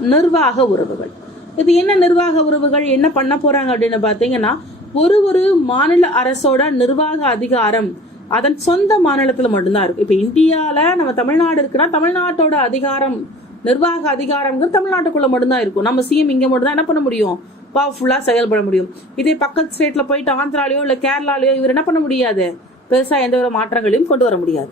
நிர்வாக உறவுகள். இது என்ன நிர்வாக உறவுகள்? என்ன பண்ண போறாங்க அப்படின்னு பாத்தீங்கன்னா ஒரு ஒரு மாநில அரசோட நிர்வாக அதிகாரம் அதன் சொந்த மாநிலத்துல மட்டும்தான் இருக்கு. இப்ப இந்தியால நம்ம தமிழ்நாடு இருக்குன்னா தமிழ்நாட்டோட அதிகாரம் நிர்வாக அதிகாரம்ங்கிறது தமிழ்நாட்டுக்குள்ள மட்டும்தான் இருக்கும். நம்ம சிஎம் இங்க மட்டும் தான் என்ன பண்ண முடியும்? பவர்ஃபுல்லா செயல்பட முடியும். இதே பக்கத்து ஸ்டேட்ல போயிட்டு ஆந்திராலயோ இல்ல கேரளாலயோ இவர் என்ன பண்ண முடியாது? பெருசா எந்த ஒரு மாற்றங்களையும் கொண்டு வர முடியாது.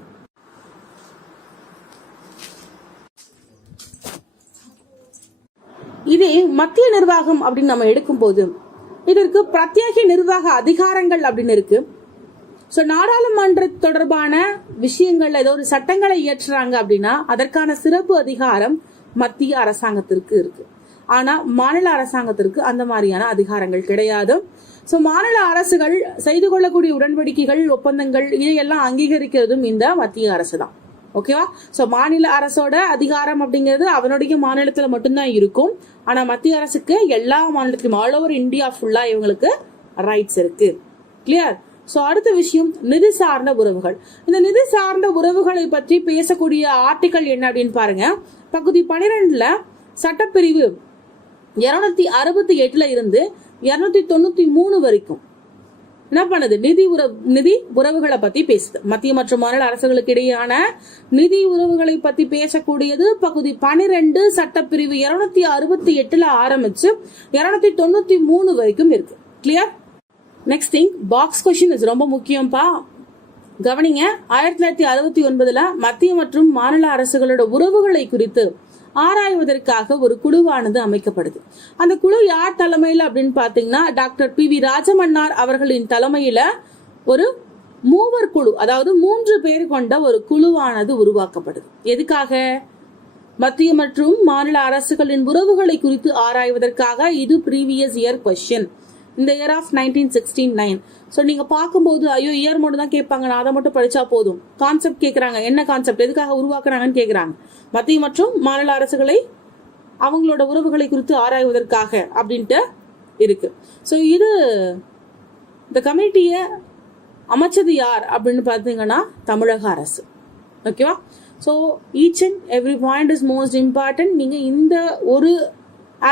இதே மத்திய நிர்வாகம் அப்படின்னு நம்ம எடுக்கும்போது இதற்கு பிரத்யேக நிர்வாக அதிகாரங்கள் அப்படின்னு இருக்கு. ஸோ நாடாளுமன்ற தொடர்பான விஷயங்கள் ஏதோ ஒரு சட்டங்களை இயற்றுறாங்க அப்படின்னா அதற்கான சிறப்பு அதிகாரம் மத்திய அரசாங்கத்திற்கு இருக்கு. ஆனா மாநில அரசாங்கத்திற்கு அந்த மாதிரியான அதிகாரங்கள் கிடையாது. ஸோ மாநில அரசுகள் செய்து கொள்ளக்கூடிய உடன்படிக்கைகள் ஒப்பந்தங்கள் இதையெல்லாம் அங்கீகரிக்கிறதும் இந்த மத்திய அரசு தான் ஓகேவா ஸோ மாநில அரசோட அதிகாரம் அப்படிங்கிறது அவனுடைய மாநிலத்தில் மட்டும்தான் இருக்கும். ஆனால் மத்திய அரசுக்கு எல்லா மாநிலத்திலும் ஆல் ஓவர் இந்தியா ஃபுல்லா இவங்களுக்கு ரைட்ஸ் இருக்கு. கிளியர் ஸோ அடுத்த விஷயம் நிதி சார்ந்த உறவுகள். இந்த நிதி சார்ந்த உறவுகளை பற்றி பேசக்கூடிய ஆர்டிக்கல் என்ன அப்படின்னு பாருங்க. பகுதி பனிரெண்டுல சட்டப்பிரிவு இருநூத்தி அறுபத்தி எட்டுல இருந்து இருநூத்தி தொண்ணூத்தி மூணு வரைக்கும். என்ன பண்ணுது? நிதி உறவு நிதி உறவுகளை பத்தி பேசுது. மத்திய மற்றும் மாநில அரசுகளுக்கு இடையேயான நிதி உறவுகளை பத்தி பேசக்கூடியது பகுதி பனிரெண்டு சட்டப்பிரிவு இருநூத்தி அறுபத்தி எட்டுல ஆரம்பிச்சு இருநூத்தி தொண்ணூத்தி மூணு வரைக்கும் இருக்கு. Clear next thing box question இது ரொம்ப முக்கியம்ப்பா கவனிங்க ஆயிரத்தி தொள்ளாயிரத்தி அறுபத்தி ஒன்பதுல மத்திய மற்றும் மாநில அரசுகளோட உறவுகளை குறித்து ஆராய்வதற்காக ஒரு குழுவானது அமைக்கப்படுது. அந்த குழு யார் தலைமையில் அப்படின்னு பார்த்தீங்கன்னா டாக்டர் பி. வி. ராஜமன்னார் அவர்களின் தலைமையில ஒரு மூவர் குழு அதாவது மூன்று பேர் கொண்ட ஒரு குழுவானது உருவாக்கப்படுது. எதுக்காக? மத்திய மற்றும் மாநில அரசுகளின் உறவுகளை குறித்து ஆராய்வதற்காக இது ப்ரீவியஸ் இயர் கொஸ்டின் இந்த year of nineteen sixteen nine so நீங்கள் பார்க்கும்போது ஐயோ இயர் மட்டும் தான் கேட்பாங்க. நான் அதை மட்டும் படித்தா போதும். கான்செப்ட் கேட்குறாங்க. என்ன கான்செப்ட் எதுக்காக உருவாக்குறாங்கன்னு கேட்குறாங்க. மத்திய மற்றும் மாநில அரசுகளை அவங்களோட உறவுகளை குறித்து ஆராய்வதற்காக அப்படின்ட்டு இருக்கு. ஸோ இது இந்த கமிட்டியை அமைச்சது யார் அப்படின்னு பார்த்தீங்கன்னா தமிழக அரசு. ஓகேவா so each and every point is most important நீங்கள் இந்த ஒரு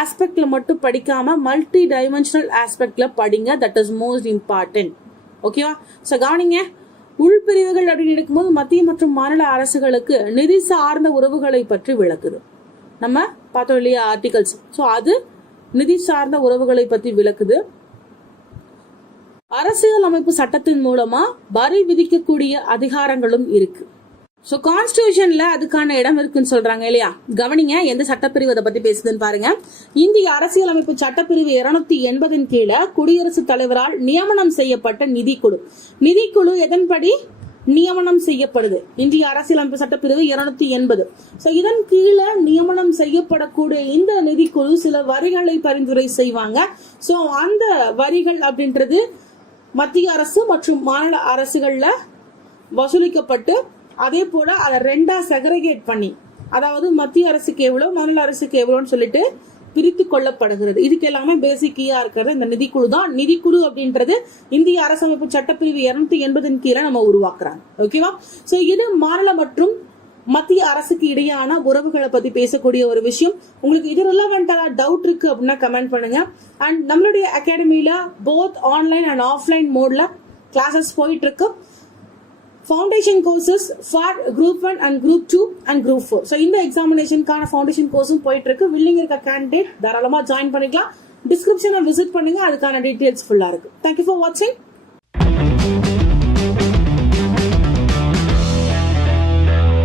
ஆஸ்பெக்ட்ல மட்டும் படிக்காம மல்டி டைமென்ஷனல் ஆஸ்பெக்ட்ல படிங்க தட் இஸ் மோஸ்ட் இம்பார்ட்டன்ட் ஓகேவா ஸோ கவனிங்க. உள்பிரிவுகள் அப்படின்னு எடுக்கும்போது மத்திய மற்றும் மாநில அரசுகளுக்கு நிதி சார்ந்த உறவுகளை பற்றி விளக்குது. நம்ம பார்த்தோம் இல்லையா ஆர்டிகல்ஸ் ஸோ அது நிதி சார்ந்த உறவுகளை பற்றி விளக்குது. அரசியல் அமைப்பு சட்டத்தின் மூலமா வரி விதிக்கக்கூடிய அதிகாரங்களும் இருக்கு. ஸோ கான்ஸ்டியூஷன்ல அதுக்கான இடம் இருக்குன்னு சொல்றாங்க இல்லையா? கவனிங்க எந்த சட்டப்பிரிவு அதை பத்தி பேசுதுன்னு பாருங்க. இந்திய அரசியலமைப்பு சட்டப்பிரிவு இருநூத்தி எண்பதின் கீழே குடியரசுத் தலைவரால் நியமனம் செய்யப்பட்ட நிதிக்குழு. நிதிக்குழு எதன்படி நியமனம் செய்யப்படுது? இந்திய அரசியலமைப்பு சட்டப்பிரிவு இருநூத்தி எண்பது. ஸோ இதன் கீழே நியமனம் செய்யப்படக்கூடிய இந்த நிதிக்குழு சில வரிகளை பரிந்துரை செய்வாங்க. ஸோ அந்த வரிகள் அப்படின்றது மத்திய அரசு மற்றும் மாநில அரசுகளில் வசூலிக்கப்பட்டு அதே போல அதை ரெண்டா செக்ரகேட் பண்ணி அதாவது மத்திய அரசுக்கு எவ்வளோ மாநில அரசுக்கு எவ்வளோன்னு சொல்லிட்டு பிரித்து கொள்ளப்படுகிறது. இதுக்கு எல்லாமே பேசிக்கியா இருக்கிறது. இந்த நிதிக்குழு தான். நிதிக்குழு அப்படின்றது இந்திய அரசமைப்பு சட்டப்பிரிவு இருநூத்தி எண்பதின் கீழே நம்ம உருவாக்குறாங்க. ஓகேவா சோ இது மாநில மற்றும் மத்திய அரசுக்கு இடையான உறவுகளை பத்தி பேசக்கூடிய ஒரு விஷயம். உங்களுக்கு இது ரிலவெண்டா டவுட் இருக்கு அப்படின்னா கமெண்ட் பண்ணுங்க. அண்ட் நம்மளுடைய அகாடமியில போத் ஆன்லைன் அண்ட் ஆஃப்லைன் மோட்ல கிளாஸஸ் போயிட்டு இருக்கு. Foundation courses for group one and group two and group four so இந்த எக்ஸாமினேஷனுக்கான ஃபவுண்டேஷன் கோர்ஸும் போயிட்டு இருக்கு வில்லிங் இருக்க கேண்டிடேட் தாராளமாக ஜாயின் பண்ணிக்கலாம். டிஸ்கிரிப்ஷனை விசிட் பண்ணுங்க. அதுக்கான டீட்டெயில்ஸ் ஃபுல்லாக இருக்கு. தேங்க்யூ ஃபார் வாட்சிங்